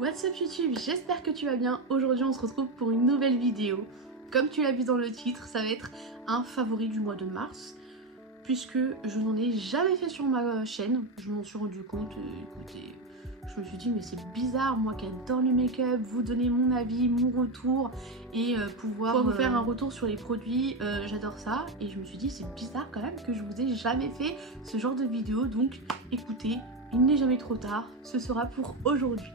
What's up YouTube, j'espère que tu vas bien. Aujourd'hui on se retrouve pour une nouvelle vidéo. Comme tu l'as vu dans le titre, ça va être un favori du mois de mars, puisque je n'en ai jamais fait sur ma chaîne. Je m'en suis rendu compte, écoutez, je me suis dit mais c'est bizarre, moi qui adore le make-up, vous donner mon avis, mon retour et pouvoir vous faire un retour sur les produits, j'adore ça. Et je me suis dit c'est bizarre quand même que je vous ai jamais fait ce genre de vidéo, donc écoutez, il n'est jamais trop tard, ce sera pour aujourd'hui.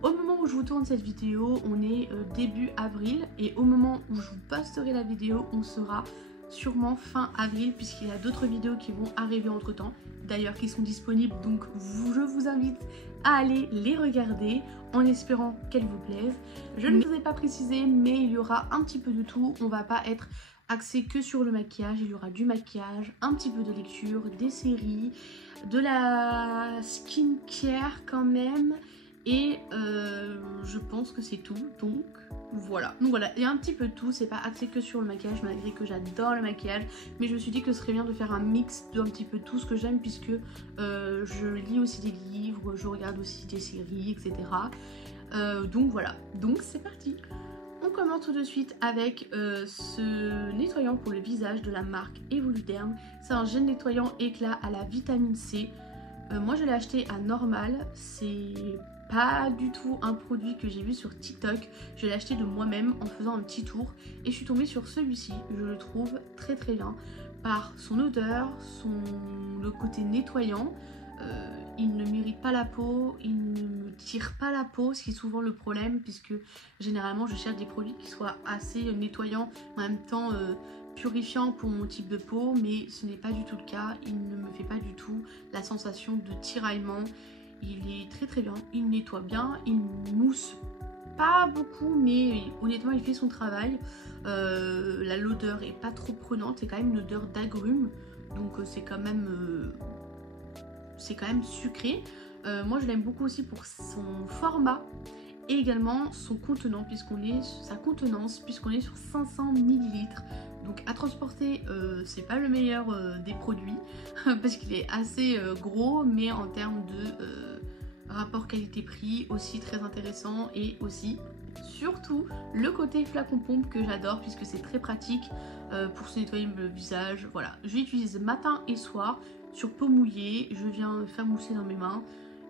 Au moment où je vous tourne cette vidéo, on est début avril et au moment où je vous posterai la vidéo, on sera sûrement fin avril puisqu'il y a d'autres vidéos qui vont arriver entre temps, d'ailleurs qui sont disponibles, donc je vous invite à aller les regarder en espérant qu'elles vous plaisent. Je ne vous ai pas précisé mais il y aura un petit peu de tout, on va pas être axé que sur le maquillage, il y aura du maquillage, un petit peu de lecture, des séries, de la skincare quand même. Et je pense que c'est tout, donc voilà. Donc voilà, il y a un petit peu de tout, c'est pas axé que sur le maquillage malgré que j'adore le maquillage. Mais je me suis dit que ce serait bien de faire un mix de un petit peu tout ce que j'aime puisque je lis aussi des livres, je regarde aussi des séries, etc. Donc voilà, donc c'est parti. On commence tout de suite avec ce nettoyant pour le visage de la marque Evoluderm. C'est un gel nettoyant éclat à la vitamine C. Moi je l'ai acheté à Normal, c'est pas du tout un produit que j'ai vu sur TikTok, je l'ai acheté de moi-même en faisant un petit tour et je suis tombée sur celui-ci. Je le trouve très très bien par son odeur, le côté nettoyant, il ne m'irrite pas la peau, il ne me tire pas la peau, ce qui est souvent le problème puisque généralement je cherche des produits qui soient assez nettoyants en même temps purifiant pour mon type de peau, mais ce n'est pas du tout le cas. Il ne me fait pas du tout la sensation de tiraillement. Il est très très bien, il nettoie bien, il mousse pas beaucoup mais honnêtement il fait son travail. L'odeur est pas trop prenante, c'est quand même une odeur d'agrumes, donc c'est quand même sucré. Moi je l'aime beaucoup aussi pour son format et également son contenant sa contenance puisqu'on est sur 500 ml. Donc à transporter c'est pas le meilleur des produits parce qu'il est assez gros, mais en termes de rapport qualité-prix aussi très intéressant, et aussi surtout le côté flacon pompe que j'adore puisque c'est très pratique pour se nettoyer le visage. Voilà, je l'utilise matin et soir sur peau mouillée, je viens faire mousser dans mes mains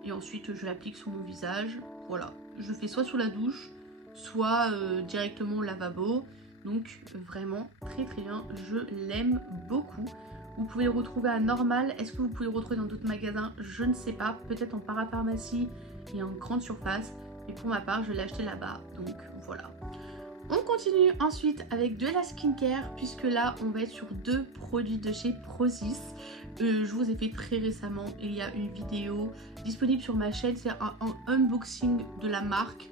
et ensuite je l'applique sur mon visage. Voilà, je fais soit sous la douche, soit directement au lavabo. Donc vraiment très très bien, je l'aime beaucoup. Vous pouvez le retrouver à Normal. Est-ce que vous pouvez le retrouver dans d'autres magasins? Je ne sais pas, peut-être en parapharmacie et en grande surface. Mais pour ma part je l'ai acheté là-bas, donc voilà. On continue ensuite avec de la skincare puisque là on va être sur deux produits de chez Prozis. Je vous ai fait très récemment, il y a une vidéo disponible sur ma chaîne, c'est un unboxing de la marque.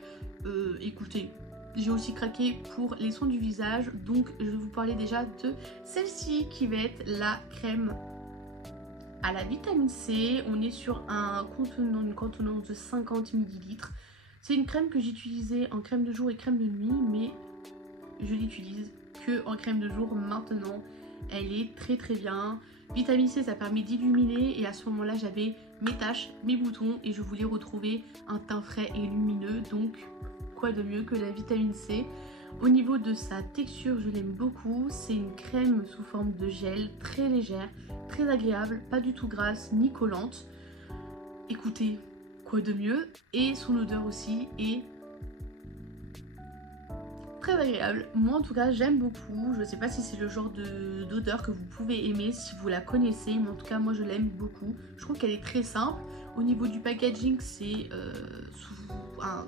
Écoutez, j'ai aussi craqué pour les soins du visage, donc je vais vous parler déjà de celle-ci qui va être la crème à la vitamine C. On est sur une contenance de 50 ml. C'est une crème que j'utilisais en crème de jour et crème de nuit, mais je l'utilise que en crème de jour maintenant. Elle est très très bien. Vitamine C, ça permet d'illuminer et à ce moment-là j'avais mes taches, mes boutons et je voulais retrouver un teint frais et lumineux, donc quoi de mieux que la vitamine C. Au niveau de sa texture, je l'aime beaucoup. C'est une crème sous forme de gel, très légère, très agréable, pas du tout grasse ni collante. Écoutez, quoi de mieux? Et son odeur aussi est très agréable. Moi en tout cas j'aime beaucoup. Je ne sais pas si c'est le genre d'odeur que vous pouvez aimer si vous la connaissez, mais en tout cas moi je l'aime beaucoup. Je trouve qu'elle est très simple. Au niveau du packaging, c'est sous un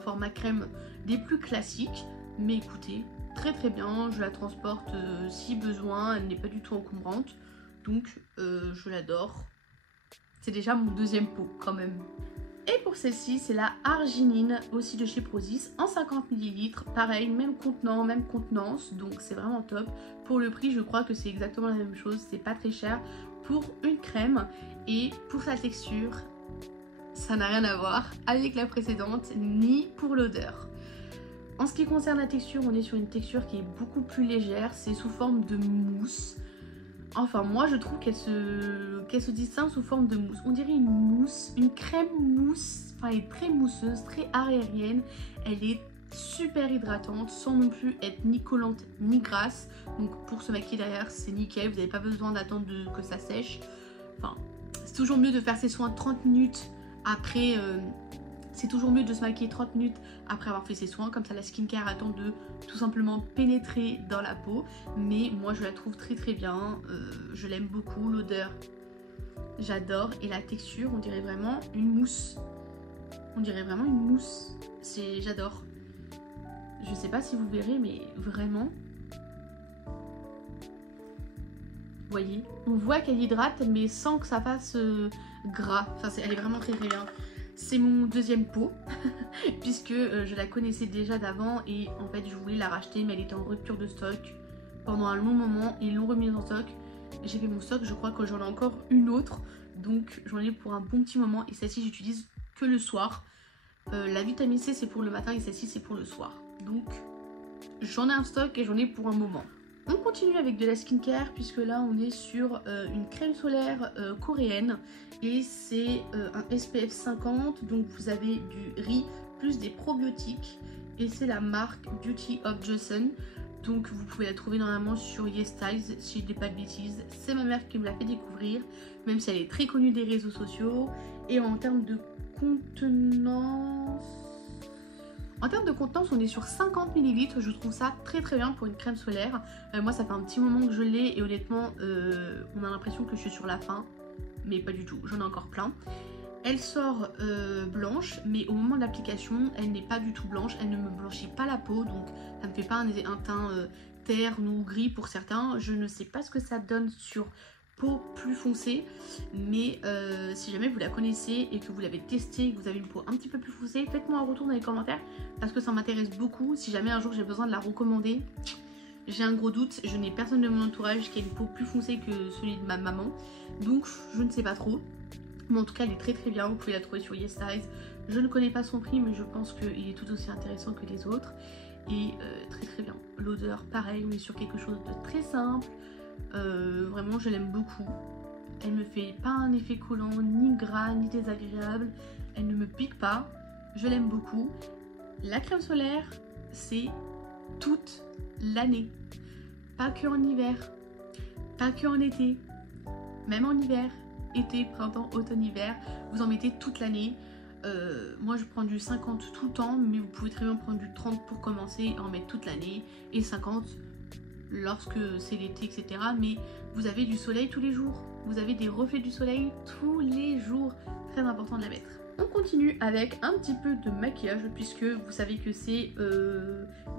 format crème des plus classiques, mais écoutez, très très bien. Je la transporte si besoin, elle n'est pas du tout encombrante, donc je l'adore. C'est déjà mon deuxième pot quand même. Et pour celle-ci, c'est la arginine, aussi de chez Prozis, en 50 ml. Pareil, même contenant, même contenance, donc c'est vraiment top. Pour le prix, je crois que c'est exactement la même chose, c'est pas très cher pour une crème. Et pour sa texture, ça n'a rien à voir avec la précédente, ni pour l'odeur. En ce qui concerne la texture, on est sur une texture qui est beaucoup plus légère, c'est sous forme de mousse. Enfin, moi je trouve qu'elle se distingue sous forme de mousse. On dirait une mousse, une crème mousse. Enfin, elle est très mousseuse, très aérienne. Elle est super hydratante sans non plus être ni collante ni grasse. Donc pour se maquiller derrière, c'est nickel. Vous n'avez pas besoin d'attendre que ça sèche. Enfin, c'est toujours mieux de faire ses soins 30 minutes après. C'est toujours mieux de se maquiller 30 minutes après avoir fait ses soins, comme ça la skincare attend de tout simplement pénétrer dans la peau. Mais moi je la trouve très très bien, je l'aime beaucoup, l'odeur j'adore et la texture on dirait vraiment une mousse. On dirait vraiment une mousse, j'adore. Je sais pas si vous verrez mais vraiment, vous voyez, on voit qu'elle hydrate mais sans que ça fasse gras, enfin elle est vraiment très très bien. C'est mon deuxième pot puisque je la connaissais déjà d'avant et en fait je voulais la racheter mais elle était en rupture de stock pendant un long moment et ils l'ont remise en stock. J'ai fait mon stock, je crois que j'en ai encore une autre donc j'en ai pour un bon petit moment et celle-ci j'utilise que le soir. La vitamine C c'est pour le matin et celle-ci c'est pour le soir, donc j'en ai un stock et j'en ai pour un moment. On continue avec de la skincare puisque là on est sur une crème solaire coréenne et c'est un SPF 50, donc vous avez du riz plus des probiotiques et c'est la marque Beauty of Joseon, donc vous pouvez la trouver normalement sur YesStyle si je dis pas de bêtises. C'est ma mère qui me l'a fait découvrir, même si elle est très connue des réseaux sociaux. Et en termes de contenance, on est sur 50 ml. Je trouve ça très très bien pour une crème solaire. Moi ça fait un petit moment que je l'ai et honnêtement on a l'impression que je suis sur la fin, mais pas du tout, j'en ai encore plein. Elle sort blanche, mais au moment de l'application elle n'est pas du tout blanche, elle ne me blanchit pas la peau, donc ça me fait pas un teint terne ou gris pour certains. Je ne sais pas ce que ça donne sur peau plus foncée, mais si jamais vous la connaissez et que vous l'avez testée et que vous avez une peau un petit peu plus foncée, faites-moi un retour dans les commentaires parce que ça m'intéresse beaucoup. Si jamais un jour j'ai besoin de la recommander, j'ai un gros doute, je n'ai personne de mon entourage qui a une peau plus foncée que celui de ma maman, donc je ne sais pas trop, mais en tout cas elle est très très bien. Vous pouvez la trouver sur YesStyle. Je ne connais pas son prix mais je pense qu'il est tout aussi intéressant que les autres et très très bien. L'odeur pareil, on est sur quelque chose de très simple. Vraiment je l'aime beaucoup. Elle me fait pas un effet collant, ni gras, ni désagréable. Elle ne me pique pas. Je l'aime beaucoup. La crème solaire, c'est toute l'année. Pas que en hiver. Pas que en été. Même en hiver. Été, printemps, automne, hiver. Vous en mettez toute l'année. Moi je prends du 50 tout le temps, mais vous pouvez très bien prendre du 30 pour commencer et en mettre toute l'année. Et 50 lorsque c'est l'été, etc. Mais vous avez du soleil tous les jours, vous avez des reflets du soleil tous les jours, très important de la mettre. On continue avec un petit peu de maquillage puisque vous savez que c'est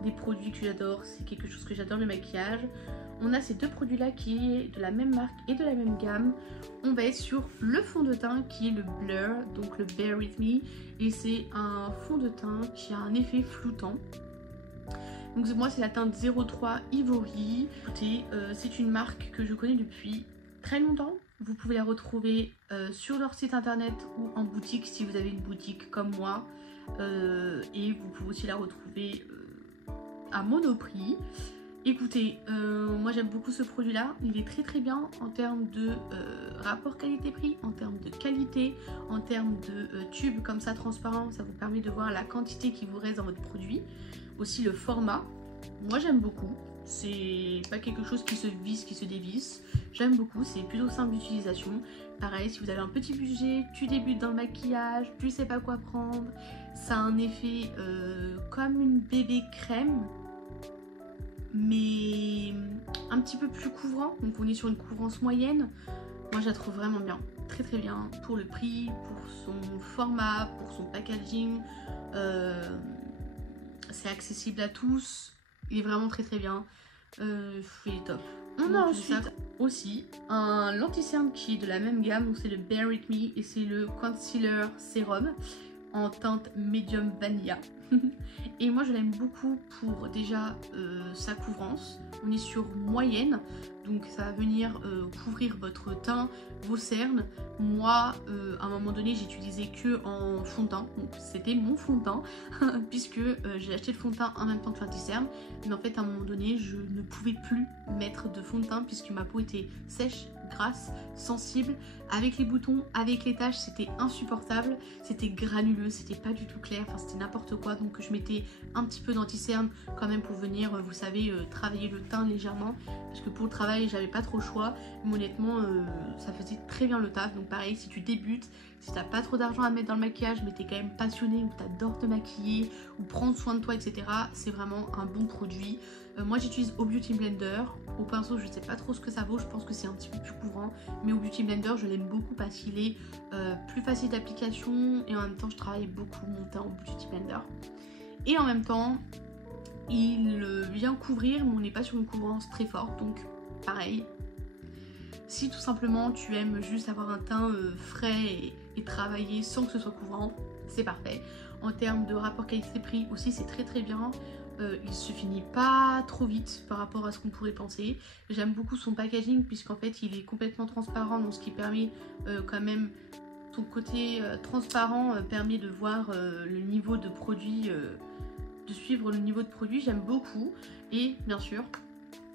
des produits que j'adore, c'est quelque chose que j'adore, le maquillage. On a ces deux produits là qui est de la même marque et de la même gamme. On va être sur le fond de teint qui est le Blur, donc le Bear With Me, et c'est un fond de teint qui a un effet floutant. Donc moi c'est la teinte 03 Ivory. Écoutez, c'est une marque que je connais depuis très longtemps. Vous pouvez la retrouver sur leur site internet ou en boutique si vous avez une boutique comme moi. Et vous pouvez aussi la retrouver à Monoprix. Écoutez, moi j'aime beaucoup ce produit là, il est très très bien en termes de rapport qualité-prix, en termes de qualité, en termes de tube comme ça transparent, ça vous permet de voir la quantité qui vous reste dans votre produit. Aussi le format, moi j'aime beaucoup, c'est pas quelque chose qui se visse, qui se dévisse, j'aime beaucoup, c'est plutôt simple d'utilisation. Pareil, si vous avez un petit budget, tu débutes dans le maquillage, tu sais pas quoi prendre, ça a un effet comme une bébé crème, mais un petit peu plus couvrant, donc on est sur une couvrance moyenne. Moi je la trouve vraiment bien, très très bien pour le prix, pour son format, pour son packaging. C'est accessible à tous, il est vraiment très très bien, il est top. On a ensuite aussi un anti-cerne qui est de la même gamme, donc c'est le Bear With Me et c'est le Concealer Sérum en teinte médium vanilla. Et moi je l'aime beaucoup pour déjà sa couvrance. On est sur moyenne, donc ça va venir couvrir votre teint, vos cernes. Moi à un moment donné j'utilisais que en fond de teint, donc c'était mon fond de teint puisque j'ai acheté le fond de teint en même temps de faire des cernes. Mais en fait à un moment donné je ne pouvais plus mettre de fond de teint puisque ma peau était sèche, grasse, sensible. Avec les boutons, avec les taches, c'était insupportable, c'était granuleux, c'était pas du tout clair, enfin c'était n'importe quoi. Donc je mettais un petit peu d'anti-cerne quand même pour venir, vous savez, travailler le teint légèrement, parce que pour le travail j'avais pas trop le choix, mais honnêtement ça faisait très bien le taf. Donc pareil, si tu débutes, si t'as pas trop d'argent à mettre dans le maquillage mais t'es quand même passionné ou t'adores te maquiller ou prendre soin de toi, etc., c'est vraiment un bon produit. Moi j'utilise au Beauty Blender, au pinceau je sais pas trop ce que ça vaut, je pense que c'est un petit peu plus courant, mais au Beauty Blender je l'aime beaucoup parce qu'il est plus facile d'application et en même temps je travaille beaucoup mon teint au Beauty Blender. Et en même temps il vient couvrir, mais on n'est pas sur une couvrance très forte, donc pareil. Si tout simplement tu aimes juste avoir un teint frais et travailler sans que ce soit couvrant, c'est parfait. En termes de rapport qualité-prix aussi c'est très très bien. Il se finit pas trop vite par rapport à ce qu'on pourrait penser. J'aime beaucoup son packaging puisqu'en fait il est complètement transparent, donc ce qui permet quand même, son côté transparent permet de voir le niveau de produit, de suivre le niveau de produit. J'aime beaucoup. Et bien sûr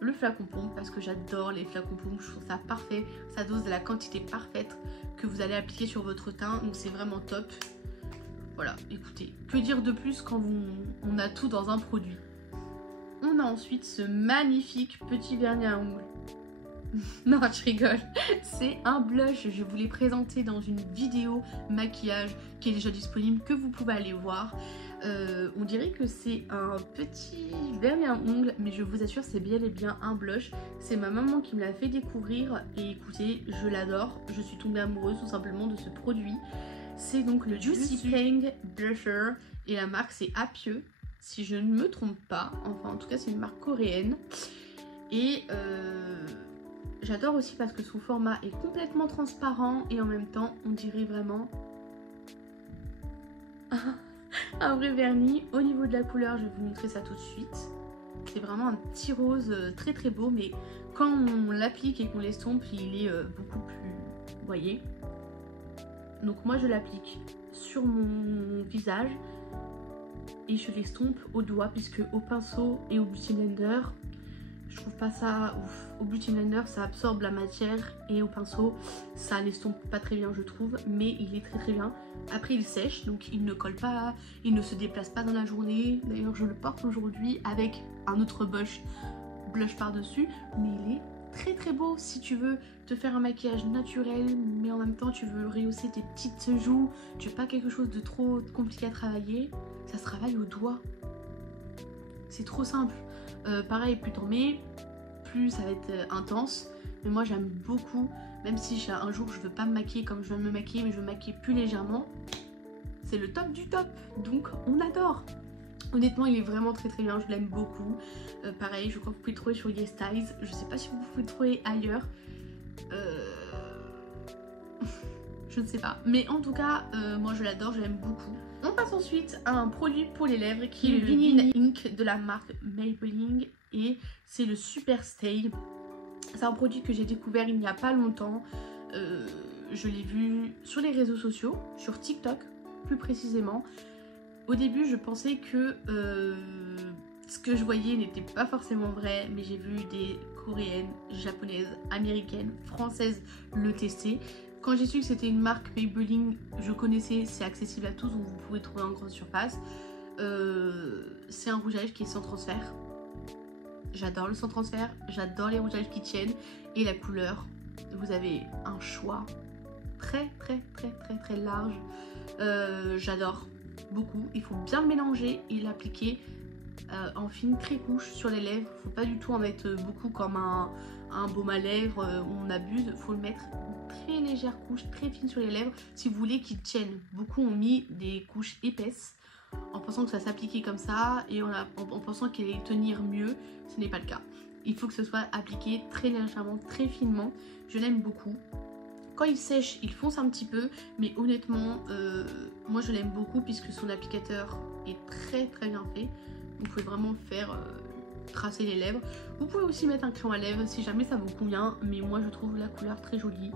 le flacon pompe parce que j'adore les flacons pompe, je trouve ça parfait, ça dose de la quantité parfaite que vous allez appliquer sur votre teint, donc c'est vraiment top. Voilà, écoutez, que dire de plus quand on a tout dans un produit. On a ensuite ce magnifique petit vernis à ongles. Non, je rigole, c'est un blush, je vous l'ai présenté dans une vidéo maquillage qui est déjà disponible, que vous pouvez aller voir. On dirait que c'est un petit vernis à ongles, mais je vous assure c'est bel et bien un blush. C'est ma maman qui me l'a fait découvrir et écoutez, je l'adore, je suis tombée amoureuse tout simplement de ce produit. C'est donc le Juicy Peng Blusher et la marque c'est Apieux, si je ne me trompe pas. Enfin en tout cas c'est une marque coréenne. Et j'adore aussi parce que son format est complètement transparent et en même temps on dirait vraiment un vrai vernis. Au niveau de la couleur, je vais vous montrer ça tout de suite. C'est vraiment un petit rose très très beau, mais quand on l'applique et qu'on l'estompe, il est beaucoup plus, vous voyez. Donc moi je l'applique sur mon visage et je l'estompe au doigt, puisque au pinceau et au Beauty Blender je trouve pas ça ouf. Au Beauty Blender ça absorbe la matière et au pinceau ça l'estompe pas très bien je trouve, mais il est très très bien. Après il sèche, donc il ne colle pas, il ne se déplace pas dans la journée. D'ailleurs je le porte aujourd'hui avec un autre blush par dessus, mais il est très très beau si tu veux te faire un maquillage naturel mais en même temps tu veux rehausser tes petites joues, tu veux pas quelque chose de trop compliqué à travailler, ça se travaille au doigt, c'est trop simple. Pareil, plus t'en mets, plus ça va être intense, mais moi j'aime beaucoup, même si un jour je veux pas me maquiller comme je viens de me maquiller mais je veux me maquiller plus légèrement, c'est le top du top, donc on adore. Honnêtement il est vraiment très très bien, je l'aime beaucoup. Pareil, je crois que vous pouvez le trouver sur YesStyle, je sais pas si vous pouvez le trouver ailleurs, je ne sais pas, mais en tout cas moi je l'adore, je l'aime beaucoup. On passe ensuite à un produit pour les lèvres qui est le Vinil Ink de la marque Maybelline et c'est le Super Stay. C'est un produit que j'ai découvert il n'y a pas longtemps, je l'ai vu sur les réseaux sociaux, sur TikTok plus précisément. Au début je pensais que ce que je voyais n'était pas forcément vrai, mais j'ai vu des coréennes, japonaises, américaines, françaises le tester. Quand j'ai su que c'était une marque Maybelline, je connaissais, c'est accessible à tous, donc vous pouvez trouver en grande surface. C'est un rouge à lèvres qui est sans transfert. J'adore le sans transfert, j'adore les rouges à lèvres qui tiennent et la couleur. Vous avez un choix très large. J'adore beaucoup. Il faut bien le mélanger et l'appliquer en fine couche sur les lèvres. Faut pas du tout en mettre beaucoup comme un baume à lèvres où on abuse. Faut le mettre très légère couche, très fine sur les lèvres si vous voulez qu'ils tiennent. Beaucoup ont mis des couches épaisses en pensant que ça s'appliquait comme ça et en pensant qu'il allait tenir mieux. Ce n'est pas le cas. Il faut que ce soit appliqué très légèrement, très finement. Je l'aime beaucoup. quand il sèche, il fonce un petit peu, mais honnêtement, moi je l'aime beaucoup puisque son applicateur est très bien fait. Vous pouvez vraiment faire tracer les lèvres. Vous pouvez aussi mettre un crayon à lèvres si jamais ça vous convient, mais moi je trouve la couleur très jolie.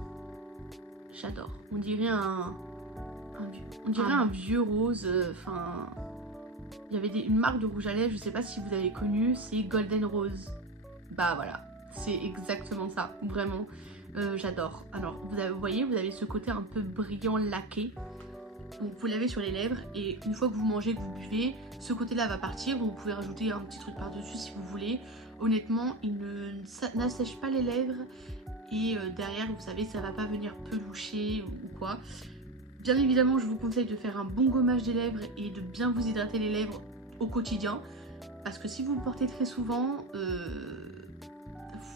J'adore. On dirait un vieux rose. Enfin, il y avait une marque de rouge à lèvres, je sais pas si vous avez connu, c'est Golden Rose. Bah voilà, c'est exactement ça, vraiment. J'adore. Alors vous voyez, vous avez ce côté un peu brillant laqué. Donc vous l'avez sur les lèvres et une fois que vous mangez, que vous buvez, ce côté là va partir. Vous pouvez rajouter un petit truc par dessus si vous voulez. Honnêtement, il n'assèche pas les lèvres et derrière vous savez ça va pas venir peloucher ou quoi. Bien évidemment je vous conseille de faire un bon gommage des lèvres et de bien vous hydrater les lèvres au quotidien. Parce que si vous le portez très souvent,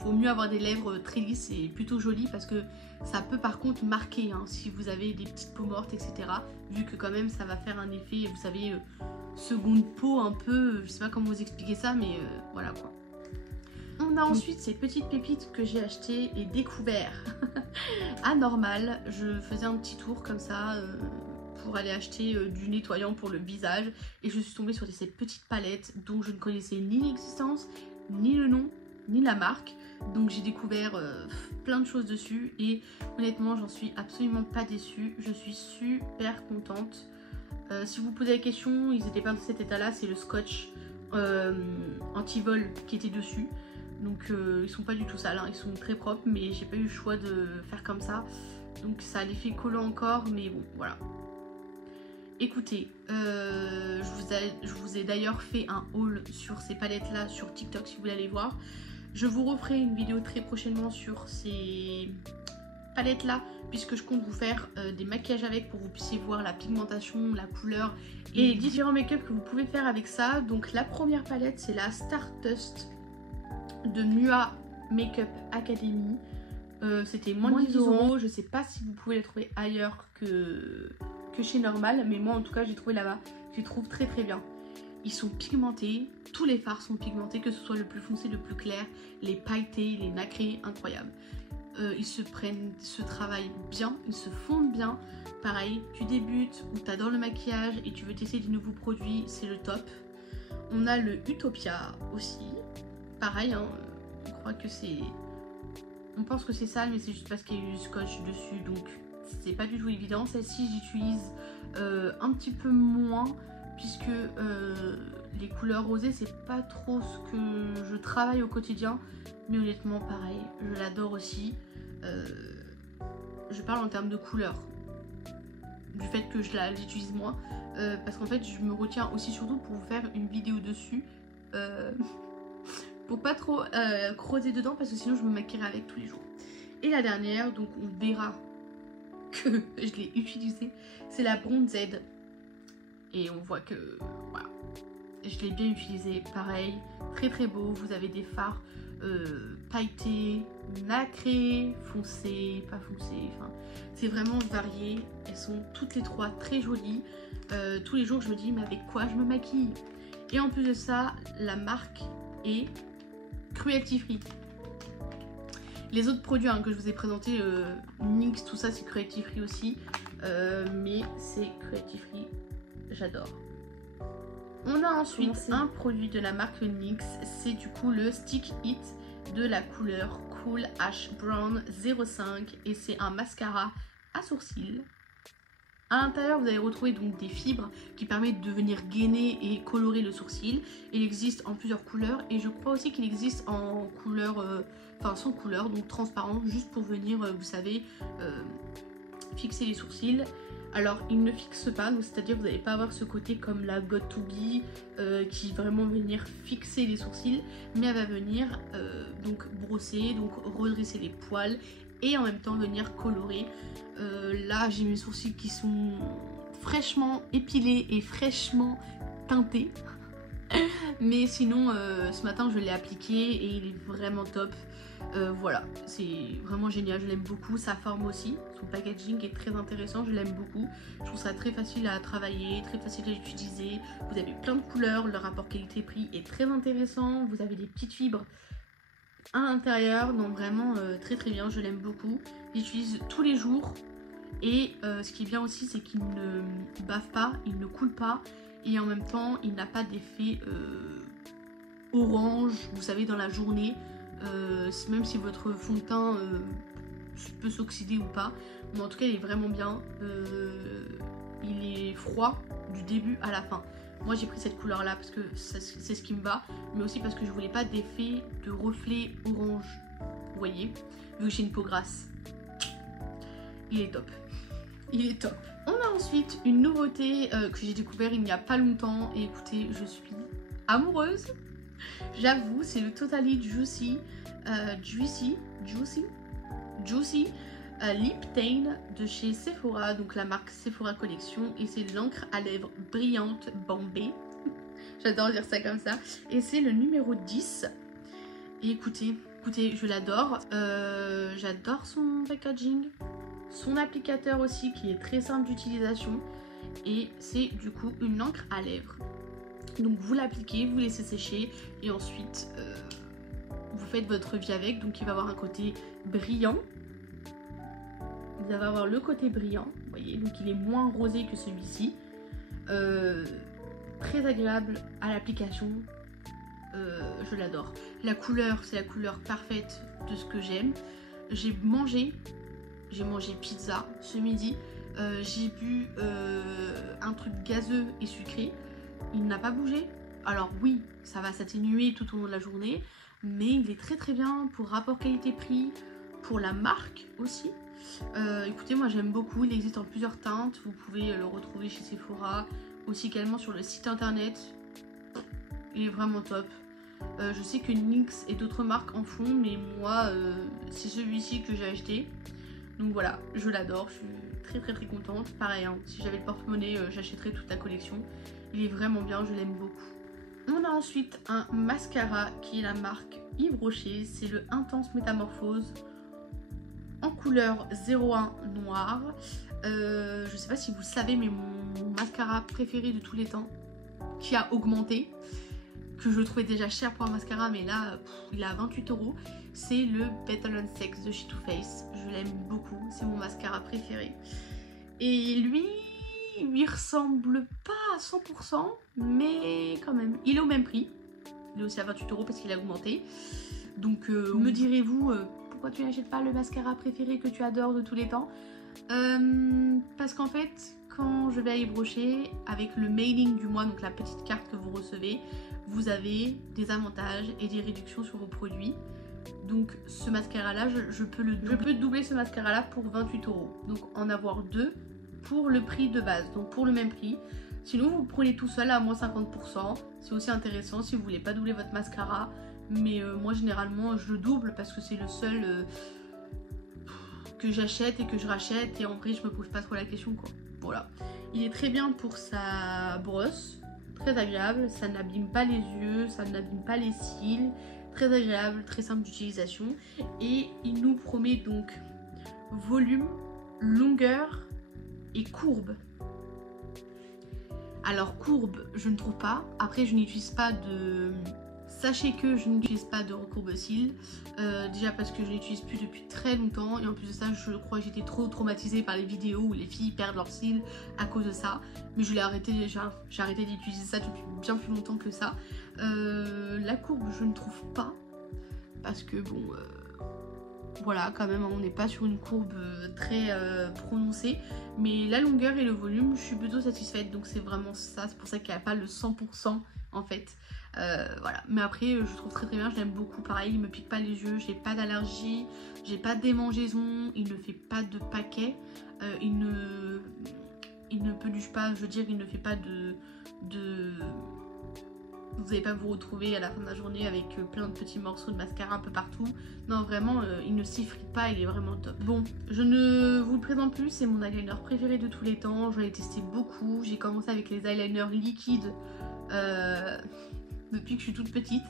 faut mieux avoir des lèvres très lisses et plutôt jolies parce que ça peut par contre marquer hein, si vous avez des petites peaux mortes etc. Vu que quand même ça va faire un effet, vous savez, seconde peau un peu, je sais pas comment vous expliquer ça mais voilà quoi. On a ensuite ces petites pépites que j'ai achetées et découvertes à Normal. Je faisais un petit tour comme ça pour aller acheter du nettoyant pour le visage et je suis tombée sur ces petites palettes dont je ne connaissais ni l'existence, ni le nom, ni la marque. Donc j'ai découvert plein de choses dessus et honnêtement j'en suis absolument pas déçue. Je suis super contente. Si vous vous posez la question, ils étaient pas dans cet état là, c'est le scotch anti-vol qui était dessus. Donc ils sont pas du tout sales, hein. Ils sont très propres mais j'ai pas eu le choix de faire comme ça. Donc ça a l'effet collant encore mais bon voilà. Écoutez, je vous ai d'ailleurs fait un haul sur ces palettes là sur TikTok si vous voulez aller voir. Je vous referai une vidéo très prochainement sur ces palettes là puisque je compte vous faire des maquillages avec pour que vous puissiez voir la pigmentation, la couleur et les différents make-up que vous pouvez faire avec ça. Donc la première palette c'est la Stardust de Mua Makeup Academy. C'était moins de 10 €. Je sais pas si vous pouvez les trouver ailleurs que chez Normal, mais moi en tout cas j'ai trouvé là-bas. Je les trouve très bien. Ils sont pigmentés, tous les fards sont pigmentés, que ce soit le plus foncé, le plus clair, les pailletés, les nacrés, incroyable. Ils se travaillent bien, ils se fondent bien. Pareil, tu débutes ou tu adores le maquillage et tu veux tester des nouveaux produits, c'est le top. On a le Utopia aussi. Pareil, hein, on pense que c'est sale, mais c'est juste parce qu'il y a eu du scotch dessus, donc c'est pas du tout évident. Celle-ci, j'utilise un petit peu moins, puisque les couleurs rosées, c'est pas trop ce que je travaille au quotidien. Mais honnêtement, pareil, je l'adore aussi. Je parle en termes de couleurs, du fait que je l'utilise moins, parce qu'en fait, je me retiens aussi surtout pour vous faire une vidéo dessus. Pour pas trop creuser dedans parce que sinon je me maquillerai avec tous les jours. Et la dernière, donc on verra que je l'ai utilisée, c'est la Bronzed. Et on voit que voilà, je l'ai bien utilisée. Pareil, très beau. Vous avez des fards pailletés, nacrés, foncés, pas foncés. Enfin, c'est vraiment varié. Elles sont toutes les trois très jolies. Tous les jours je me dis mais avec quoi je me maquille? Et en plus de ça, la marque est Cruelty Free. Les autres produits que je vous ai présentés, NYX, tout ça c'est Cruelty Free aussi, mais c'est Cruelty Free, j'adore. On a ensuite un produit de la marque NYX, c'est du coup le Stick It de la couleur Cool Ash Brown 05 et c'est un mascara à sourcils. À l'intérieur, vous allez retrouver donc des fibres qui permettent de venir gainer et colorer le sourcil. Il existe en plusieurs couleurs et je crois aussi qu'il existe en couleur, enfin sans couleur, donc transparent, juste pour venir, vous savez, fixer les sourcils. Alors, il ne fixe pas, donc c'est-à-dire que vous n'allez pas avoir ce côté comme la Got To Be qui va vraiment venir fixer les sourcils, mais elle va venir donc brosser, donc redresser les poils et en même temps venir colorer. Là j'ai mes sourcils qui sont fraîchement épilés et fraîchement teintés mais sinon ce matin je l'ai appliqué et il est vraiment top. Voilà, c'est vraiment génial, je l'aime beaucoup. Sa forme aussi, son packaging est très intéressant, je l'aime beaucoup. Je trouve ça très facile à travailler, très facile à utiliser. Vous avez plein de couleurs, le rapport qualité-prix est très intéressant. Vous avez des petites fibres à l'intérieur. Donc vraiment très très bien, je l'aime beaucoup. J'utilise tous les jours. Et ce qui est bien aussi, c'est qu'il ne bave pas, il ne coule pas. Et en même temps, il n'a pas d'effet orange, vous savez, dans la journée. Même si votre fond de teint peut s'oxyder ou pas. Mais en tout cas, il est vraiment bien. Il est froid du début à la fin. Moi, j'ai pris cette couleur-là parce que c'est ce qui me va. Mais aussi parce que je voulais pas d'effet de reflet orange. Vous voyez, vu que j'ai une peau grasse. Il est top. Il est top. On a ensuite une nouveauté que j'ai découvert il n'y a pas longtemps. Et écoutez, je suis amoureuse. J'avoue, c'est le Totally Juicy Lip Stain de chez Sephora, donc la marque Sephora Collection, et c'est l'encre à lèvres brillante Bombay. J'adore dire ça comme ça. Et c'est le numéro 10. Et écoutez, je l'adore. J'adore son packaging, son applicateur aussi qui est très simple d'utilisation. Et c'est du coup une encre à lèvres. Donc vous l'appliquez, vous laissez sécher et ensuite vous faites votre vie avec. Donc il va avoir un côté brillant. Vous allez avoir le côté brillant, vous voyez, donc il est moins rosé que celui-ci. Très agréable à l'application. Je l'adore. La couleur, c'est la couleur parfaite de ce que j'aime. J'ai mangé pizza ce midi. J'ai bu un truc gazeux et sucré. Il n'a pas bougé. Alors oui, ça va s'atténuer tout au long de la journée, mais il est très très bien pour rapport qualité-prix, pour la marque aussi. Écoutez, moi j'aime beaucoup, il existe en plusieurs teintes, vous pouvez le retrouver chez Sephora, aussi également sur le site internet. Il est vraiment top. Je sais que NYX et d'autres marques en font, mais moi c'est celui-ci que j'ai acheté. Donc voilà, je l'adore, je suis très très très contente. Pareil, hein, si j'avais le porte-monnaie, j'achèterais toute la collection. Il est vraiment bien, je l'aime beaucoup. On a ensuite un mascara qui est la marque Yves Rocher, c'est le Intense Métamorphose en couleur 01 noir. Je sais pas si vous le savez, mais mon mascara préféré de tous les temps, qui a augmenté, que je trouvais déjà cher pour un mascara, mais là il est à 28 €, c'est le Better Than Sex de chez Too Faced. Je l'aime beaucoup, c'est mon mascara préféré. Et lui ressemble pas à 100%, mais quand même, il est au même prix. Il est aussi à 28 € parce qu'il a augmenté. Donc me direz-vous, pourquoi tu n'achètes pas le mascara préféré que tu adores de tous les temps? Parce qu'en fait, quand je vais à Yves Rocher, avec le mailing du mois, donc la petite carte que vous recevez, vous avez des avantages et des réductions sur vos produits. Donc ce mascara là, je peux doubler ce mascara là pour 28 €. Donc en avoir deux pour le prix de base, donc pour le même prix. Sinon vous prenez tout seul à moins 50%, c'est aussi intéressant si vous voulez pas doubler votre mascara. Mais moi généralement je le double parce que c'est le seul que j'achète et que je rachète, et en vrai je me pose pas trop la question quoi. Voilà, il est très bien pour sa brosse, très agréable, ça n'abîme pas les yeux, ça n'abîme pas les cils, très agréable, très simple d'utilisation, et il nous promet donc volume, longueur et courbe. Alors courbe, je ne trouve pas. Après, je n'utilise pas de... Sachez que je n'utilise pas de recourbe-cils. Déjà parce que je n'utilise plus depuis très longtemps. Et en plus de ça, je crois que j'étais trop traumatisée par les vidéos où les filles perdent leurs cils à cause de ça. Mais je l'ai arrêté déjà. J'ai arrêté d'utiliser ça depuis bien plus longtemps que ça. La courbe, je ne trouve pas. Parce que bon... voilà, quand même, on n'est pas sur une courbe très prononcée. Mais la longueur et le volume, je suis plutôt satisfaite. Donc c'est vraiment ça, c'est pour ça qu'il n'y a pas le 100% en fait. Voilà, mais après je trouve très très bien, je l'aime beaucoup. Pareil, il me pique pas les yeux, j'ai pas d'allergie, j'ai pas de démangeaison, il ne fait pas de paquet, il ne peluche pas, je veux dire, il ne fait pas de... Vous n'allez pas vous retrouver à la fin de la journée avec plein de petits morceaux de mascara un peu partout. Non, vraiment, il ne s'effrite pas, il est vraiment top. Bon, je ne vous le présente plus, c'est mon eyeliner préféré de tous les temps. J'en ai testé beaucoup. J'ai commencé avec les eyeliners liquides depuis que je suis toute petite.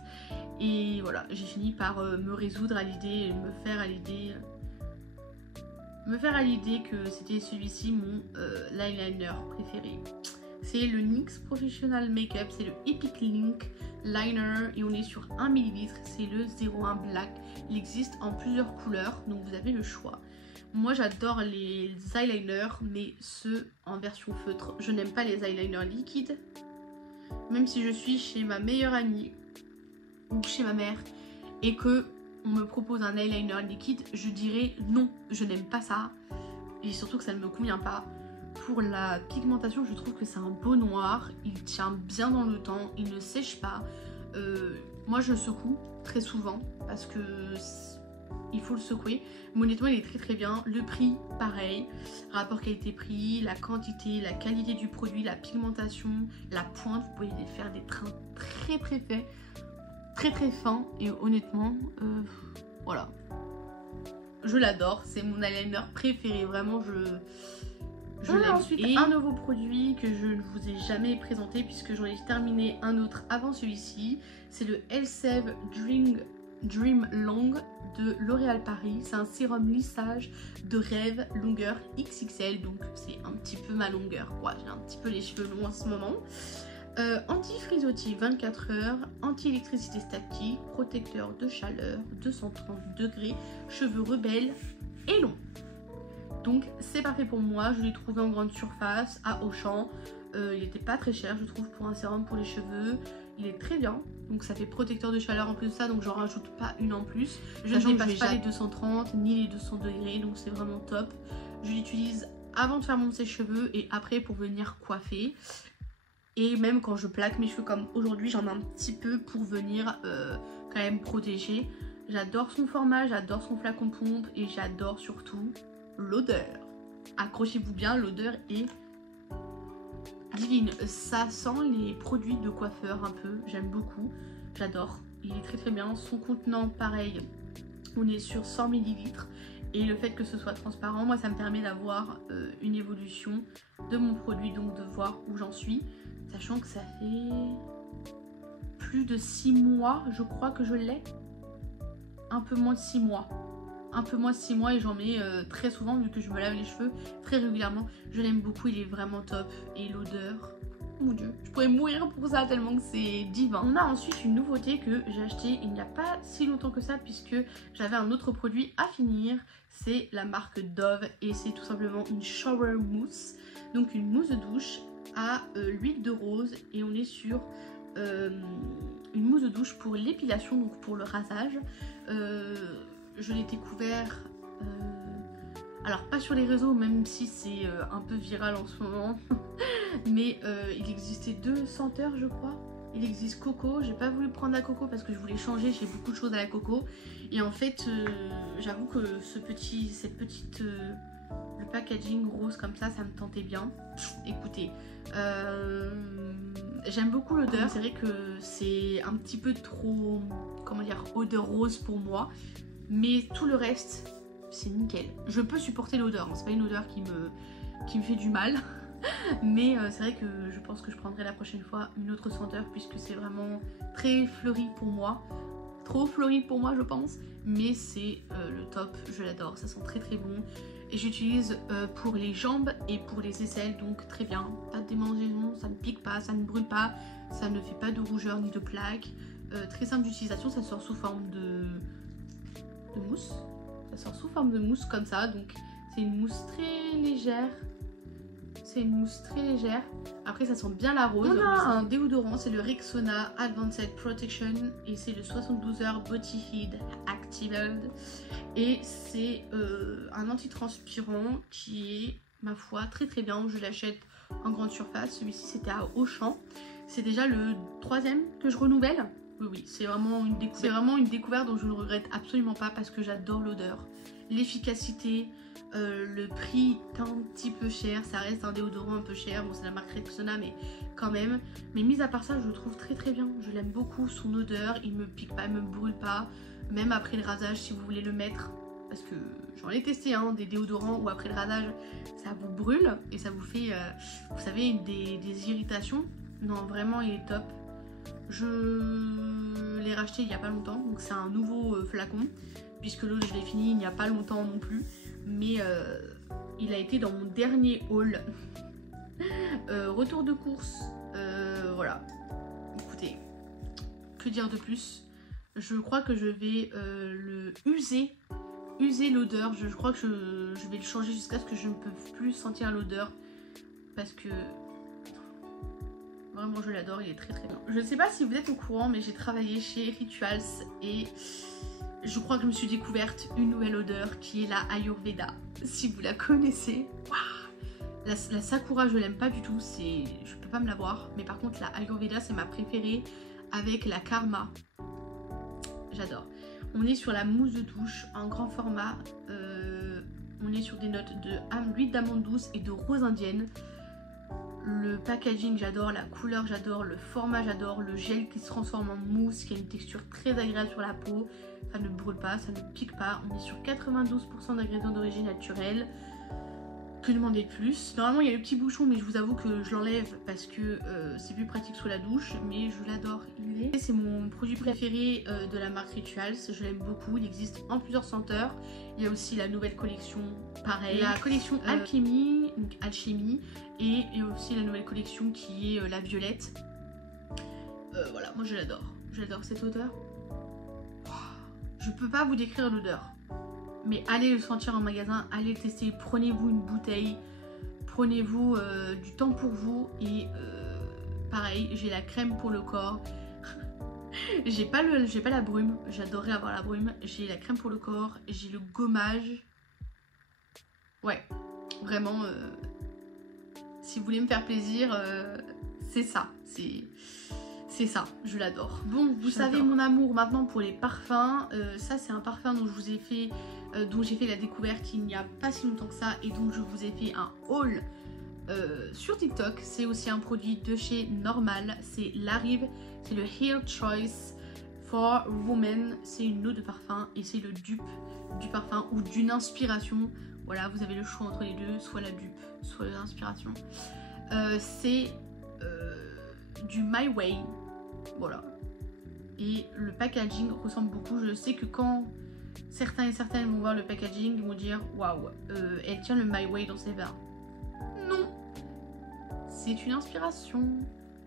Et voilà, j'ai fini par me résoudre à l'idée, me faire à l'idée que c'était celui-ci mon eyeliner préféré. C'est le NYX Professional Makeup, c'est le Epic Link Liner et on est sur 1 ml, c'est le 01 Black. Il existe en plusieurs couleurs, donc vous avez le choix. Moi j'adore les eyeliners, mais ceux en version feutre. Je n'aime pas les eyeliners liquides, même si je suis chez ma meilleure amie ou chez ma mère et que on me propose un eyeliner liquide, je dirais non, je n'aime pas ça et surtout que ça ne me convient pas. Pour la pigmentation, je trouve que c'est un beau noir, il tient bien dans le temps, il ne sèche pas. Moi je le secoue très souvent parce que il faut le secouer, mais honnêtement il est très très bien. Le prix pareil, rapport qualité-prix, la quantité, la qualité du produit, la pigmentation, la pointe, vous pouvez faire des trains très très faits, très très fins et honnêtement voilà, je l'adore, c'est mon eyeliner préféré, vraiment je l'aime. Ensuite un nouveau produit que je ne vous ai jamais présenté puisque j'en ai terminé un autre avant celui-ci, c'est le Elseve Dream Long de L'Oréal Paris. C'est un sérum lissage de rêve longueur XXL, donc c'est un petit peu ma longueur quoi, j'ai un petit peu les cheveux longs en ce moment. Anti-frisottis 24 heures, anti-électricité statique, protecteur de chaleur, 230 degrés, cheveux rebelles et longs. Donc c'est parfait pour moi, je l'ai trouvé en grande surface à Auchan. Il n'était pas très cher je trouve pour un sérum pour les cheveux. Il est très bien, donc ça fait protecteur de chaleur en plus de ça, donc j'en rajoute pas une en plus. Je ne dépasse pas les 230 ni les 200 degrés, donc c'est vraiment top. Je l'utilise avant de faire mon sèche-cheveux et après pour venir coiffer. Et même quand je plaque mes cheveux comme aujourd'hui, j'en ai un petit peu pour venir quand même protéger. J'adore son format, j'adore son flacon pompe et j'adore surtout l'odeur. Accrochez-vous bien, l'odeur est divine. Ça sent les produits de coiffeur un peu, j'aime beaucoup, j'adore. Il est très très bien. Son contenant pareil, on est sur 100 ml et le fait que ce soit transparent, moi ça me permet d'avoir une évolution de mon produit, donc de voir où j'en suis. Sachant que ça fait plus de 6 mois je crois que je l'ai. Un peu moins de 6 mois. Un peu moins de 6 mois et j'en mets très souvent vu que je me lave les cheveux très régulièrement. Je l'aime beaucoup, il est vraiment top. Et l'odeur, oh mon dieu, je pourrais mourir pour ça tellement que c'est divin. On a ensuite une nouveauté que j'ai acheté il n'y a pas si longtemps que ça puisque j'avais un autre produit à finir. C'est la marque Dove et c'est tout simplement une shower mousse. Donc une mousse de douche à l'huile de rose et on est sur une mousse de douche pour l'épilation, donc pour le rasage. Je l'ai découvert, alors pas sur les réseaux même si c'est un peu viral en ce moment, mais il existait 2 senteurs je crois. Il existe coco, j'ai pas voulu prendre la coco parce que je voulais changer, j'ai beaucoup de choses à la coco. Et en fait j'avoue que le packaging rose comme ça me tentait bien. Écoutez, j'aime beaucoup l'odeur, c'est vrai que c'est un petit peu trop, comment dire, odeur rose pour moi. Mais tout le reste, c'est nickel. Je peux supporter l'odeur, hein. C'est pas une odeur qui me fait du mal. Mais c'est vrai que je pense que je prendrai la prochaine fois une autre senteur puisque c'est vraiment très fleuri pour moi. Trop fleuri pour moi je pense. Mais c'est le top, je l'adore, ça sent très très bon. Et j'utilise pour les jambes et pour les aisselles, donc très bien. Pas de démangeaison, ça ne pique pas, ça ne brûle pas, ça ne fait pas de rougeur ni de plaques. Très simple d'utilisation, ça sort sous forme de mousse. Ça sort sous forme de mousse comme ça, donc c'est une mousse très légère. C'est une mousse très légère. Après ça sent bien la rose. On a un déodorant, c'est le Rexona Advanced Protection et c'est le 72 heures Body Heat Activated. Et c'est un antitranspirant qui est, ma foi, très très bien. Je l'achète en grande surface. Celui-ci c'était à Auchan. C'est déjà le 3e que je renouvelle. Oui, c'est vraiment une découverte dont je ne regrette absolument pas parce que j'adore l'odeur, l'efficacité, le prix est un petit peu cher, ça reste un déodorant un peu cher, bon c'est la marque Rexona mais quand même. Mais mis à part ça, je le trouve très très bien, je l'aime beaucoup, son odeur, il me pique pas, il me brûle pas, même après le rasage si vous voulez le mettre, parce que j'en ai testé hein, des déodorants où après le rasage ça vous brûle et ça vous fait, vous savez, des irritations. Non vraiment il est top. Je l'ai racheté il n'y a pas longtemps, donc c'est un nouveau flacon, puisque l'autre je l'ai fini il n'y a pas longtemps non plus, mais il a été dans mon dernier haul retour de course, voilà. Écoutez, que dire de plus? Je crois que je vais le user l'odeur. Je crois que je vais le changer jusqu'à ce que je ne peux plus sentir l'odeur. Parce que vraiment je l'adore, il est très très bien. Je ne sais pas si vous êtes au courant, mais j'ai travaillé chez Rituals et je crois que je me suis découverte une nouvelle odeur qui est la Ayurveda. Si vous la connaissez, waouh, la Sakura je l'aime pas du tout, je peux pas me la voir. Mais par contre la Ayurveda c'est ma préférée avec la Karma. J'adore. On est sur la mousse de douche en grand format. On est sur des notes d'huile d'amande douce et de rose indienne. Le packaging j'adore, la couleur j'adore, le format j'adore, le gel qui se transforme en mousse, qui a une texture très agréable sur la peau. Ça ne brûle pas, ça ne pique pas. On est sur 92% d'ingrédients d'origine naturelle. Que demander de plus? Normalement il y a le petit bouchon, mais je vous avoue que je l'enlève parce que c'est plus pratique sous la douche, mais je l'adore. C'est mon produit préféré de la marque Rituals, je l'aime beaucoup. Il existe en plusieurs senteurs. Il y a aussi la nouvelle collection, pareil, la collection Alchimie, et il y a aussi la nouvelle collection qui est la violette. Voilà, moi je l'adore. J'adore cette odeur. Je peux pas vous décrire l'odeur. Mais allez le sentir en magasin, allez le tester, prenez-vous une bouteille, prenez-vous du temps pour vous. Et pareil, j'ai la crème pour le corps. j'ai pas la brume, j'adorerais avoir la brume. J'ai la crème pour le corps, j'ai le gommage. Ouais, vraiment, si vous voulez me faire plaisir, c'est ça, c'est ça, je l'adore. Bon, vous savez mon amour maintenant pour les parfums. Ça c'est un parfum dont je vous ai fait, dont j'ai fait la découverte il n'y a pas si longtemps que ça, et donc je vous ai fait un haul sur TikTok. C'est aussi un produit de chez Normal, c'est l'Arive, c'est le Hair Choice for Women. C'est une eau de parfum et c'est le dupe du parfum ou d'une inspiration. Voilà, vous avez le choix entre les deux, soit la dupe, soit l'inspiration. C'est du My Way. Voilà. Et le packaging ressemble beaucoup. Je sais que quand certains et certaines vont voir le packaging, ils vont dire waouh, elle tient le My Way dans ses verres. Non, c'est une inspiration.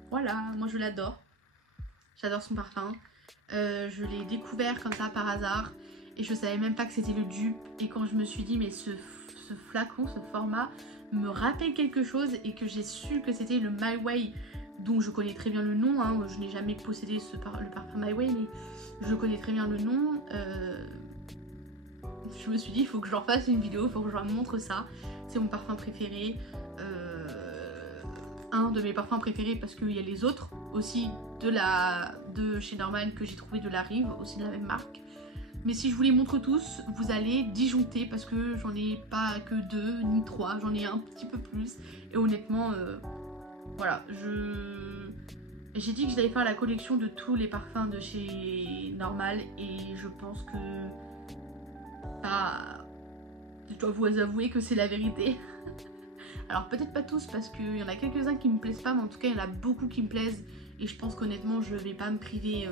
Voilà, moi je l'adore. J'adore son parfum. Je l'ai découvert comme ça par hasard et je savais même pas que c'était le dupe. Et quand je me suis dit mais ce flacon, ce format me rappelle quelque chose et que j'ai su que c'était le My Way, dont je connais très bien le nom, hein. Je n'ai jamais possédé le parfum My Way, mais je connais très bien le nom. Je me suis dit, il faut que je leur fasse une vidéo, il faut que je leur montre ça. C'est mon parfum préféré. Un de mes parfums préférés parce qu'il y a les autres aussi de chez Normal que j'ai trouvé de la Rive, aussi de la même marque. Mais si je vous les montre tous, vous allez disjoncter parce que j'en ai pas que 2 ni 3, j'en ai un petit peu plus. Et honnêtement, voilà, j'ai dit que j'allais faire la collection de tous les parfums de chez Normal et je pense que bah, je dois vous avouer que c'est la vérité. Alors peut-être pas tous parce qu'il y en a quelques-uns qui me plaisent pas, mais en tout cas il y en a beaucoup qui me plaisent et je pense qu'honnêtement je vais pas me priver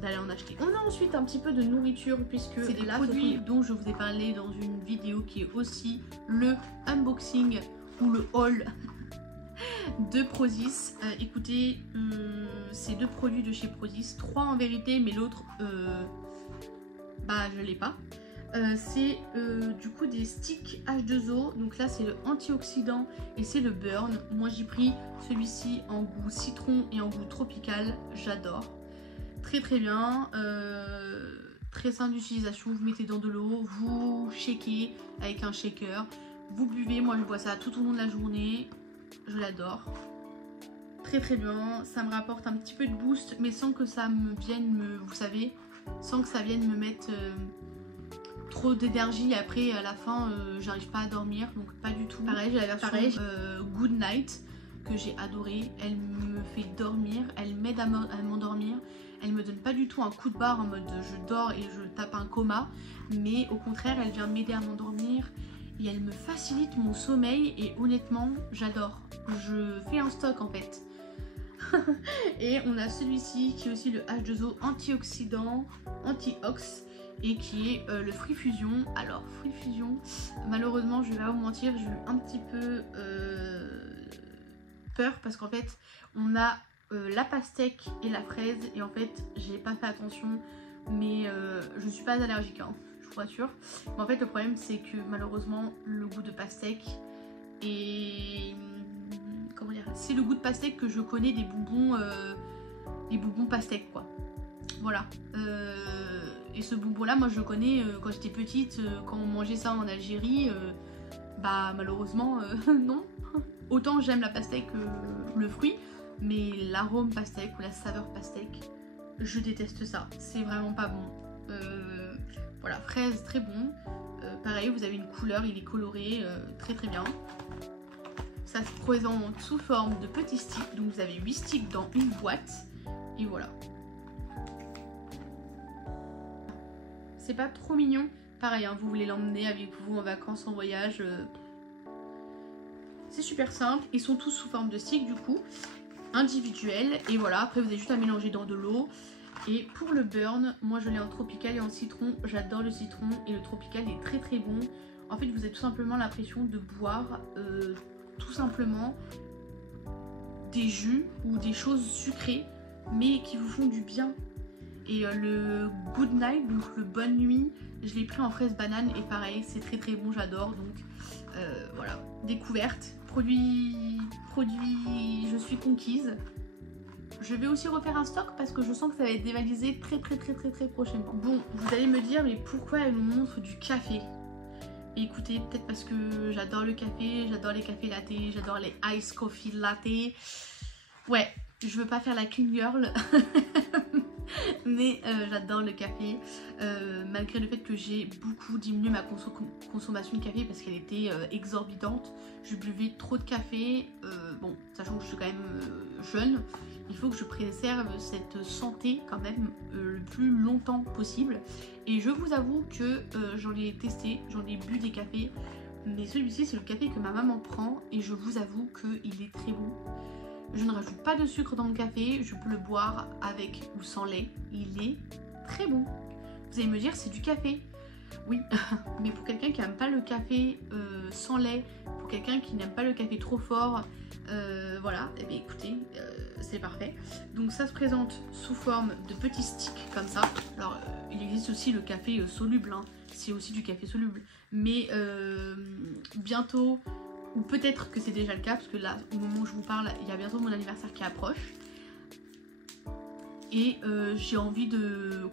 d'aller en acheter. On a ensuite un petit peu de nourriture puisque c'est des produits dont je vous ai parlé dans une vidéo qui est aussi le unboxing ou le haul de Prozis. Écoutez, c'est 2 produits de chez Prozis, 3 en vérité, mais l'autre bah je l'ai pas. C'est du coup des sticks H2O, donc là c'est le antioxydant et c'est le burn. Moi j'ai pris celui-ci en goût citron et en goût tropical, j'adore. Très très bien, très simple d'utilisation, vous mettez dans de l'eau, vous shakez avec un shaker, vous buvez, moi je bois ça tout au long de la journée, je l'adore. Très très bien, ça me rapporte un petit peu de boost mais sans que ça me vienne vous savez, sans que ça vienne me mettre trop d'énergie. Après à la fin j'arrive pas à dormir, donc pas du tout. Pareil, j'ai la version Good Night que j'ai adorée, elle me fait dormir, elle m'aide à m'endormir, elle me donne pas du tout un coup de barre en mode je dors et je tape un coma, mais au contraire elle vient m'aider à m'endormir et elle me facilite mon sommeil et honnêtement j'adore. Je fais un stock en fait. Et on a celui-ci qui est aussi le H2O antioxydant, anti-ox, et qui est le Free Fusion. Alors Free Fusion, malheureusement je vais pas vous mentir, j'ai eu un petit peu peur parce qu'en fait on a la pastèque et la fraise et en fait j'ai pas fait attention mais je suis pas allergique hein, je vous rassure. Mais en fait le problème c'est que malheureusement le goût de pastèque est... comment dire, c'est le goût de pastèque que je connais des bonbons pastèques quoi. Voilà. Et ce bonbon là moi je le connais quand j'étais petite, quand on mangeait ça en Algérie, bah malheureusement non. Autant j'aime la pastèque, le fruit, mais l'arôme pastèque ou la saveur pastèque, je déteste ça. C'est vraiment pas bon. Voilà, fraise très bon. Pareil, vous avez une couleur, il est coloré, très très bien. Ça se présente sous forme de petits sticks, donc vous avez 8 sticks dans une boîte. Et voilà. C'est pas trop mignon. Pareil, hein, vous voulez l'emmener avec vous en vacances, en voyage. C'est super simple. Ils sont tous sous forme de stick du coup, individuels. Et voilà, après vous avez juste à mélanger dans de l'eau. Et pour le burn, moi je l'ai en tropical et en citron. J'adore le citron et le tropical est très très bon. En fait vous avez tout simplement l'impression de boire tout simplement des jus ou des choses sucrées mais qui vous font du bien. Et le good night, donc le bonne nuit, je l'ai pris en fraise banane et pareil c'est très très bon, j'adore. Donc voilà, découverte, produit, je suis conquise. Je vais aussi refaire un stock parce que je sens que ça va être dévalisé très prochainement. Bon, vous allez me dire mais pourquoi elle nous montre du café? Et écoutez, peut-être parce que j'adore le café, j'adore les cafés latte, j'adore les ice coffee latte. Ouais, je veux pas faire la clean girl. Mais j'adore le café, malgré le fait que j'ai beaucoup diminué ma consommation de café parce qu'elle était exorbitante. Je buvais trop de café, bon, sachant que je suis quand même jeune, il faut que je préserve cette santé quand même le plus longtemps possible. Et je vous avoue que j'en ai testé, j'en ai bu des cafés, mais celui-ci c'est le café que ma maman prend et je vous avoue qu'il est très bon. Je ne rajoute pas de sucre dans le café, je peux le boire avec ou sans lait. Il est très bon. Vous allez me dire, c'est du café. Oui, mais pour quelqu'un qui n'aime pas le café sans lait, pour quelqu'un qui n'aime pas le café trop fort, voilà, et bien écoutez, c'est parfait. Donc ça se présente sous forme de petits sticks comme ça. Alors, il existe aussi le café soluble, hein. C'est aussi du café soluble. Mais bientôt... ou peut-être que c'est déjà le cas, parce que là, au moment où je vous parle, il y a bientôt mon anniversaire qui approche. Et j'ai envie de...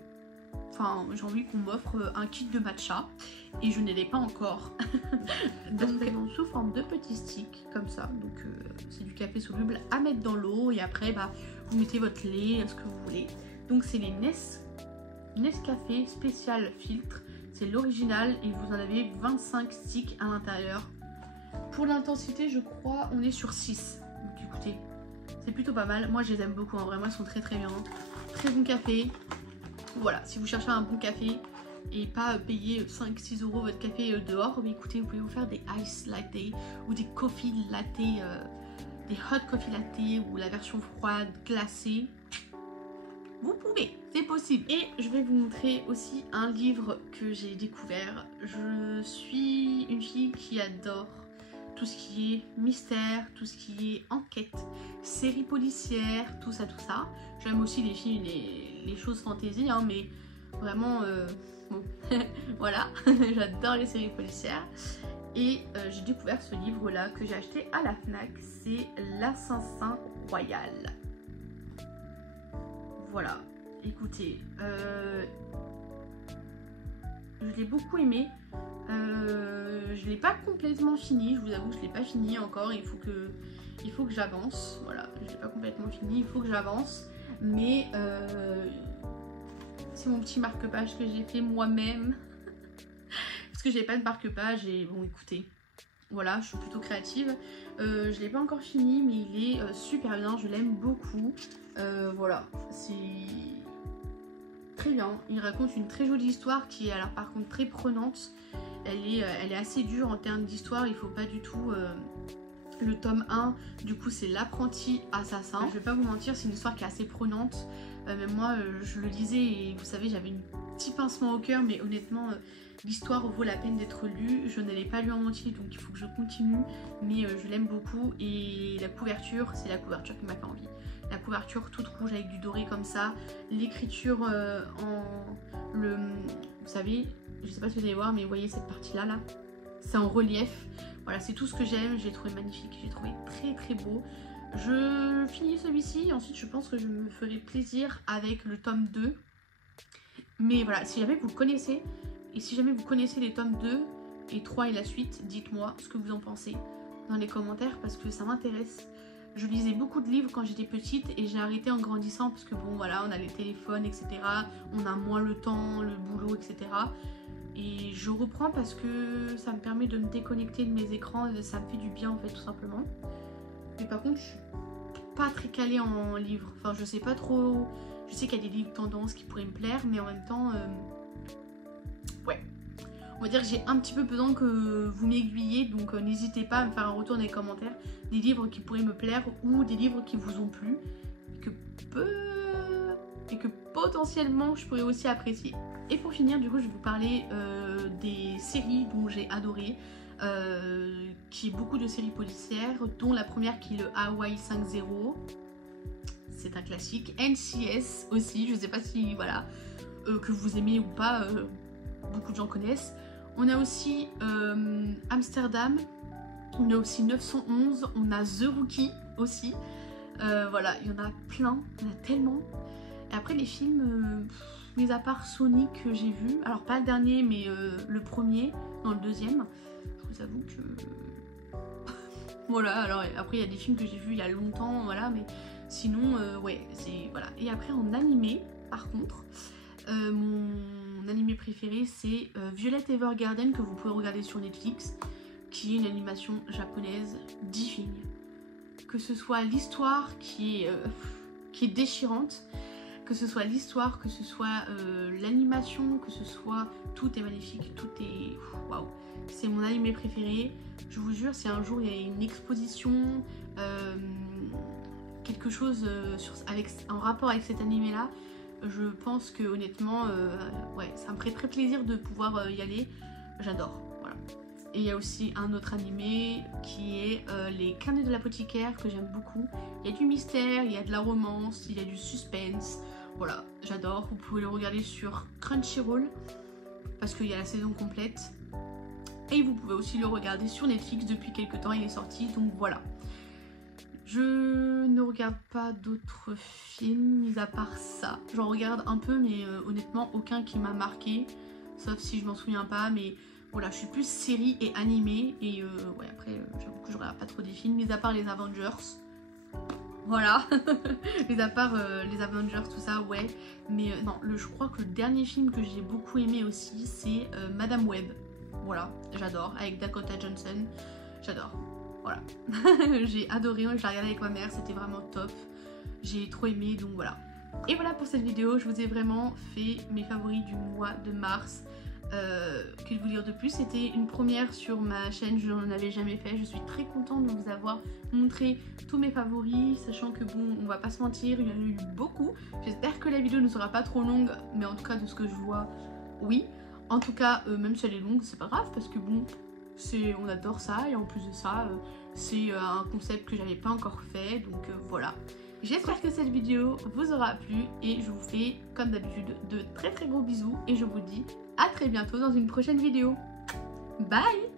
Enfin, j'ai envie qu'on m'offre un kit de matcha. Et je ne l'ai pas encore. Donc, sous forme de petits sticks, comme ça. Donc, c'est du café soluble à mettre dans l'eau. Et après, bah, vous mettez votre lait, ce que vous voulez. Donc, c'est les Nescafé spécial filtre. C'est l'original et vous en avez 25 sticks à l'intérieur. Pour l'intensité, je crois, on est sur 6. Donc écoutez, c'est plutôt pas mal. Moi, je les aime beaucoup. En vrai, moi, ils sont très bien. Très bon café. Voilà, si vous cherchez un bon café et pas payer 5-6 € votre café dehors, mais écoutez, vous pouvez vous faire des ice latte ou des coffee latte, des hot coffee latte ou la version froide, glacée. Vous pouvez, c'est possible. Et je vais vous montrer aussi un livre que j'ai découvert. Je suis une fille qui adore tout ce qui est mystère, tout ce qui est enquête, séries policières, tout ça. J'aime aussi les films, les choses fantasy, hein, mais vraiment, bon, voilà, j'adore les séries policières. Et j'ai découvert ce livre-là que j'ai acheté à la Fnac, c'est L'Assassin Royal. Voilà, écoutez, je l'ai beaucoup aimé. Je l'ai pas complètement fini, je vous avoue que je l'ai pas fini encore, il faut que j'avance. Voilà, je l'ai pas complètement fini, il faut que j'avance. Mais c'est mon petit marque-page que j'ai fait moi-même. Parce que j'ai pas de marque-page et bon écoutez, voilà, je suis plutôt créative. Je l'ai pas encore fini mais il est super bien, je l'aime beaucoup. Voilà, c'est très bien. Il raconte une très jolie histoire qui est alors par contre très prenante. Elle est assez dure en termes d'histoire, il faut pas du tout Le tome 1, du coup, c'est l'apprenti assassin. Je vais pas vous mentir, c'est une histoire qui est assez prenante. Même moi, je le lisais et vous savez, j'avais un petit pincement au cœur, mais honnêtement, l'histoire vaut la peine d'être lue. Je ne l'ai pas lu en entier, donc il faut que je continue. Mais je l'aime beaucoup et la couverture, c'est la couverture qui m'a fait envie. La couverture toute rouge avec du doré comme ça. L'écriture vous savez, je sais pas si vous allez voir, mais vous voyez cette partie-là, là, c'est en relief. Voilà, c'est tout ce que j'aime, j'ai trouvé magnifique, j'ai trouvé très très beau. Je finis celui-ci, ensuite je pense que je me ferai plaisir avec le tome 2. Mais voilà, si jamais vous le connaissez, et si jamais vous connaissez les tomes 2 et 3 et la suite, dites-moi ce que vous en pensez dans les commentaires parce que ça m'intéresse. Je lisais beaucoup de livres quand j'étais petite et j'ai arrêté en grandissant parce que bon voilà, on a les téléphones, etc. On a moins le temps, le boulot, etc. Et je reprends parce que ça me permet de me déconnecter de mes écrans et ça me fait du bien en fait tout simplement. Mais par contre je suis pas très calée en livres, enfin je sais pas trop, je sais qu'il y a des livres tendance qui pourraient me plaire mais en même temps ouais, on va dire que j'ai un petit peu besoin que vous m'aiguillez, donc n'hésitez pas à me faire un retour dans les commentaires des livres qui pourraient me plaire ou des livres qui vous ont plu et que potentiellement je pourrais aussi apprécier. Et pour finir, du coup, je vais vous parler des séries dont j'ai adoré, qui est beaucoup de séries policières, dont la première qui est le Hawaii 5-0, c'est un classique. NCIS aussi, je sais pas si, voilà, que vous aimez ou pas, beaucoup de gens connaissent. On a aussi Amsterdam, on a aussi 911, on a The Rookie aussi, voilà, il y en a plein, il y en a tellement. Et après les films, mis à part Sonic que j'ai vu, alors pas le dernier mais le premier, non le deuxième, je vous avoue que voilà, alors après il y a des films que j'ai vus il y a longtemps, voilà, mais sinon ouais, c'est voilà. Et après en animé, par contre, mon animé préféré c'est Violet Evergarden que vous pouvez regarder sur Netflix, qui est une animation japonaise digne. Que ce soit l'histoire qui est déchirante, que ce soit l'histoire, que ce soit l'animation, que ce soit... Tout est magnifique, tout est... Waouh, c'est mon animé préféré. Je vous jure, si un jour il y a une exposition, quelque chose en rapport avec cet animé-là, je pense que honnêtement, ouais, ça me ferait très plaisir de pouvoir y aller. J'adore, voilà. Et il y a aussi un autre animé qui est les Carnets de l'apothicaire que j'aime beaucoup. Il y a du mystère, il y a de la romance, il y a du suspense. Voilà, j'adore. Vous pouvez le regarder sur Crunchyroll parce qu'il y a la saison complète. Et vous pouvez aussi le regarder sur Netflix depuis quelques temps, il est sorti, donc voilà. Je ne regarde pas d'autres films mis à part ça. J'en regarde un peu mais honnêtement aucun qui m'a marqué. Sauf si je m'en souviens pas, mais voilà, je suis plus série et animé. Et ouais, après j'avoue que je regarde pas trop des films, mis à part les Avengers. Voilà, mis à part les Avengers, tout ça, ouais. Mais non, je crois que le dernier film que j'ai beaucoup aimé aussi, c'est Madame Web. Voilà, j'adore, avec Dakota Johnson. J'adore, voilà. J'ai adoré, je l'ai regardé avec ma mère, c'était vraiment top. J'ai trop aimé, donc voilà. Et voilà pour cette vidéo, je vous ai vraiment fait mes favoris du mois de mars. Que vous dire de plus, c'était une première sur ma chaîne, je n'en avais jamais fait. Je suis très contente de vous avoir montré tous mes favoris, sachant que bon, on va pas se mentir, il y en a eu beaucoup. J'espère que la vidéo ne sera pas trop longue, mais en tout cas de ce que je vois, oui. En tout cas, même si elle est longue, c'est pas grave parce que bon, on adore ça et en plus de ça, c'est un concept que j'avais pas encore fait, donc voilà. J'espère que cette vidéo vous aura plu et je vous fais comme d'habitude de très très gros bisous et je vous dis à très bientôt dans une prochaine vidéo. Bye!